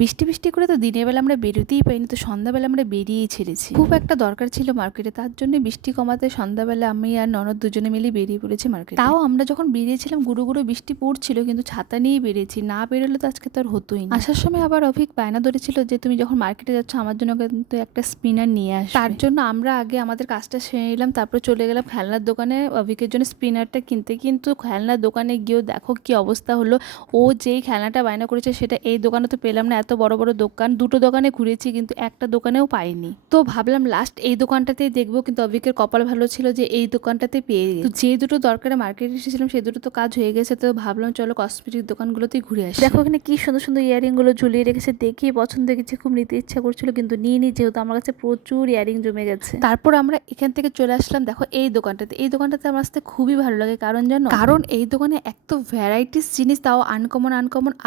বৃষ্টি বৃষ্টি করে তো দিনের বেলা আমরা বেরোতেই পাইনি, তো সন্ধ্যাবেলা আমরা বেরিয়েই ছেড়েছি। খুব একটা দরকার ছিল মার্কেটে, তার জন্য বৃষ্টি কমাতে সন্ধ্যাবেলা আমি আর ননদ দুজনে মিলে বেরিয়ে পড়েছি মার্কেটে। তাও আমরা যখন বেরিয়েছিলাম গুঁড়ো গুঁড়ো বৃষ্টি পড়ছিল, কিন্তু ছাতা নিয়েই বেরিয়েছি, না বেরোলে তো আজকে তো আর হতোই না। আসার সময় আবার অভিক বায়না ধরেছিল যে তুমি যখন মার্কেটে যাচ্ছ আমার জন্য কিন্তু একটা স্পিনার নিয়ে আসবে। তার জন্য আমরা আগে আমাদের কাজটা সেরে নিলাম, তারপর চলে গেলাম খেলনার দোকানে অভিকের জন্য স্পিনারটা কিনতে। কিন্তু খেলনার দোকানে গিয়েও দেখো কি অবস্থা হলো, ও যেই খেলনাটা বায়না করেছে সেটা এই দোকানে তো পেলাম না। এত বড় বড় দোকান, দুটো দোকানে ঘুরেছি কিন্তু একটা দোকানেও পাইনি। তো ভাবলাম লাস্ট এই দোকানটাতেই দেখবো, কিন্তু অভিকের কপাল ভালো ছিল যে এই দোকানটাতে পেয়ে গেছে। তো যে দুটো দরকারে মার্কেটে এসেছিলাম সেই দুটো তো কাজ হয়ে গেছে, তো ভাবলাম চলো কসমেটিক দোকানগুলোতেই ঘুরে আসি। দেখো এখানে কি সুন্দর সুন্দর ইয়ারিং গুলো ঝুলিয়ে রেখেছে, দেখেই পছন্দ হয়েছে, খুব নিতে ইচ্ছা করছিল কিন্তু নিয়ে যেহেতু আমার কাছে প্রচুর ইয়ারিং জমে গেছে। তারপর আমরা এখান থেকে চলে আসলাম দেখো এই দোকানটাতে আমার আসতে খুবই ভালো লাগে। কারণ এই দোকানে এক তো ভ্যারাইটিস জিনিস, তাও আনকমন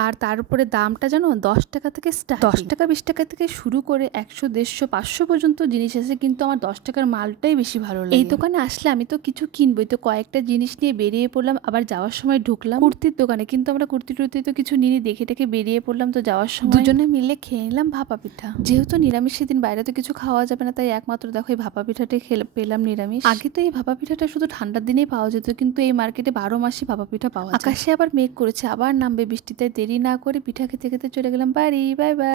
আর তার উপরে দামটা জানো 10 টাকা থেকে স্টার্ট। 10 টাকা 20 টাকা থেকে শুরু করে 100 150 500 পর্যন্ত জিনিস আছে, কিন্তু আমার 10 টাকার মালটাই বেশি ভালো লাগে। এই দোকানে আসলে আমি তো কিছু কিনবই, তো কয়েকটা জিনিস নিয়ে বেরিয়ে পড়লাম। আবার যাওয়ার সময় ঢুকলাম কুর্তির দোকানে, কিন্তু আমরা কুর্তি তো কিছু নিয়ে দেখে বেরিয়ে পড়লাম। তো যাওয়ার সময় দুজনে মিলে খেয়ে নিলাম ভাপা পিঠা। যেহেতু নিরামিষের দিন বাইরে তো কিছু খাওয়া যাবে না, তাই একমাত্র দেখো এই ভাপা পিঠাটাই পেলাম নিরামিষ। আগে তো এই ভাপা পিঠাটা শুধু ঠান্ডার দিনেই পাওয়া যেত, কিন্তু এই মার্কেটে 12 মাসই ভাপা পিঠা পাওয়া যায়। আকাশে আবার মেঘ করেছে, আবার নামবে বৃষ্টিতে। দেরি না করে পিঠা খেতে খেতে চলে গেলাম বাড়ি। Bye bye.